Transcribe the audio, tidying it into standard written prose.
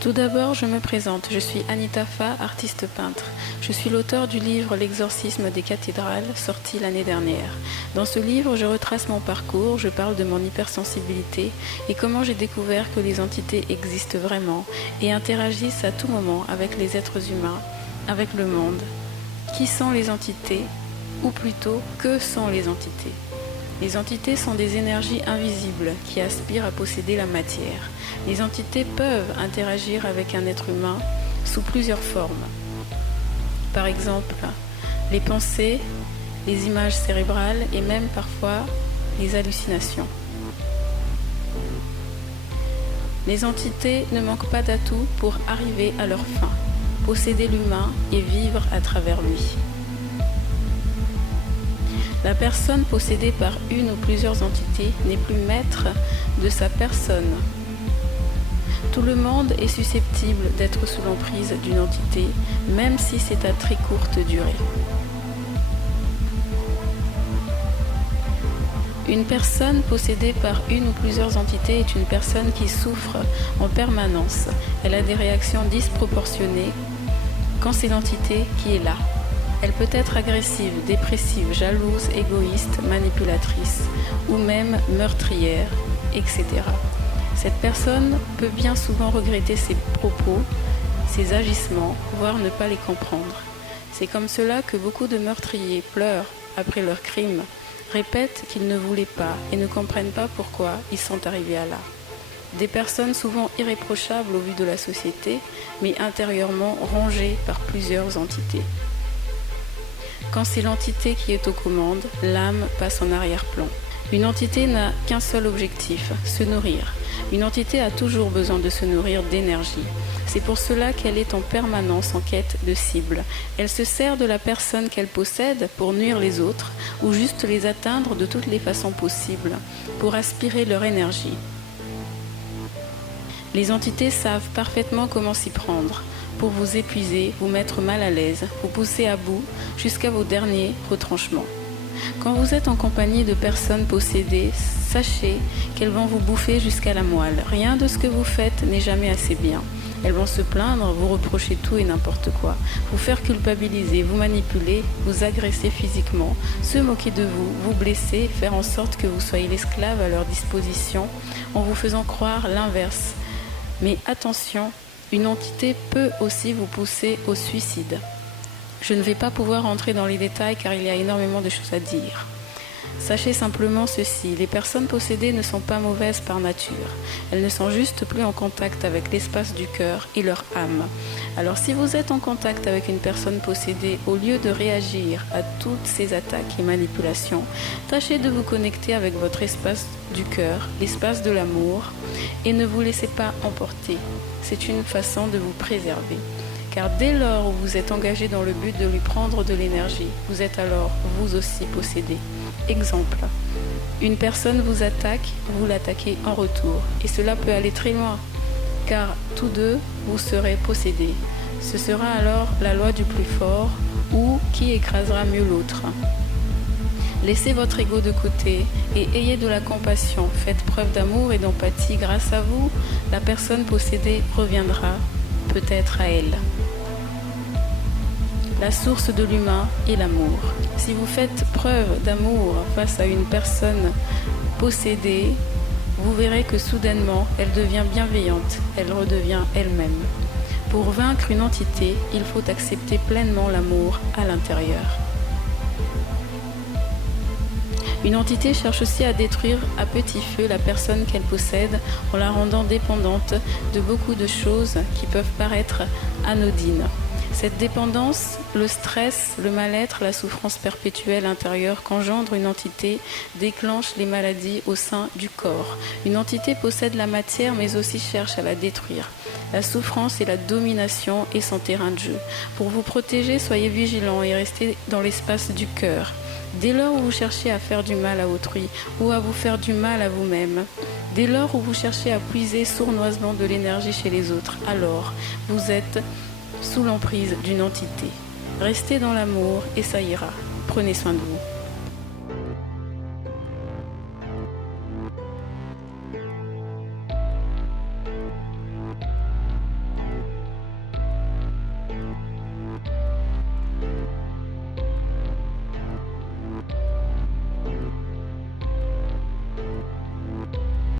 Tout d'abord, je me présente. Je suis Anita Fa, artiste peintre. Je suis l'auteur du livre L'exorcisme des cathédrales, sorti l'année dernière. Dans ce livre, je retrace mon parcours, je parle de mon hypersensibilité et comment j'ai découvert que les entités existent vraiment et interagissent à tout moment avec les êtres humains, avec le monde. Qui sont les entités? Ou plutôt, que sont les entités? Les entités sont des énergies invisibles qui aspirent à posséder la matière. Les entités peuvent interagir avec un être humain sous plusieurs formes. Par exemple, les pensées, les images cérébrales et même parfois les hallucinations. Les entités ne manquent pas d'atouts pour arriver à leur fin, posséder l'humain et vivre à travers lui. La personne possédée par une ou plusieurs entités n'est plus maître de sa personne. Tout le monde est susceptible d'être sous l'emprise d'une entité, même si c'est à très courte durée. Une personne possédée par une ou plusieurs entités est une personne qui souffre en permanence. Elle a des réactions disproportionnées quand c'est l'entité qui est là. Elle peut être agressive, dépressive, jalouse, égoïste, manipulatrice ou même meurtrière, etc. Cette personne peut bien souvent regretter ses propos, ses agissements, voire ne pas les comprendre. C'est comme cela que beaucoup de meurtriers pleurent après leur crime, répètent qu'ils ne voulaient pas et ne comprennent pas pourquoi ils sont arrivés à là. Des personnes souvent irréprochables au vu de la société, mais intérieurement rongées par plusieurs entités. Quand c'est l'entité qui est aux commandes, l'âme passe en arrière-plan. Une entité n'a qu'un seul objectif, se nourrir. Une entité a toujours besoin de se nourrir d'énergie. C'est pour cela qu'elle est en permanence en quête de cible. Elle se sert de la personne qu'elle possède pour nuire les autres ou juste les atteindre de toutes les façons possibles, pour aspirer leur énergie. Les entités savent parfaitement comment s'y prendre, pour vous épuiser, vous mettre mal à l'aise, vous pousser à bout jusqu'à vos derniers retranchements. Quand vous êtes en compagnie de personnes possédées, sachez qu'elles vont vous bouffer jusqu'à la moelle. Rien de ce que vous faites n'est jamais assez bien. Elles vont se plaindre, vous reprocher tout et n'importe quoi, vous faire culpabiliser, vous manipuler, vous agresser physiquement, se moquer de vous, vous blesser, faire en sorte que vous soyez l'esclave à leur disposition en vous faisant croire l'inverse. Mais attention, une entité peut aussi vous pousser au suicide. Je ne vais pas pouvoir entrer dans les détails car il y a énormément de choses à dire. Sachez simplement ceci, les personnes possédées ne sont pas mauvaises par nature. Elles ne sont juste plus en contact avec l'espace du cœur et leur âme. Alors si vous êtes en contact avec une personne possédée, au lieu de réagir à toutes ces attaques et manipulations, tâchez de vous connecter avec votre espace du cœur, l'espace de l'amour, et ne vous laissez pas emporter. C'est une façon de vous préserver. Car dès lors où vous êtes engagé dans le but de lui prendre de l'énergie, vous êtes alors vous aussi possédé. Exemple, une personne vous attaque, vous l'attaquez en retour. Et cela peut aller très loin, car tous deux, vous serez possédés. Ce sera alors la loi du plus fort, ou qui écrasera mieux l'autre. Laissez votre ego de côté et ayez de la compassion. Faites preuve d'amour et d'empathie. Grâce à vous, la personne possédée reviendra peut-être à elle. La source de l'humain est l'amour. Si vous faites preuve d'amour face à une personne possédée, vous verrez que soudainement, elle devient bienveillante, elle redevient elle-même. Pour vaincre une entité, il faut accepter pleinement l'amour à l'intérieur. Une entité cherche aussi à détruire à petit feu la personne qu'elle possède en la rendant dépendante de beaucoup de choses qui peuvent paraître anodines. Cette dépendance, le stress, le mal-être, la souffrance perpétuelle intérieure qu'engendre une entité déclenche les maladies au sein du corps. Une entité possède la matière mais aussi cherche à la détruire. La souffrance et la domination est son terrain de jeu. Pour vous protéger, soyez vigilants et restez dans l'espace du cœur. Dès lors où vous cherchez à faire du mal à autrui ou à vous faire du mal à vous-même, dès lors où vous cherchez à puiser sournoisement de l'énergie chez les autres, alors vous êtes sous l'emprise d'une entité. Restez dans l'amour et ça ira. Prenez soin de vous.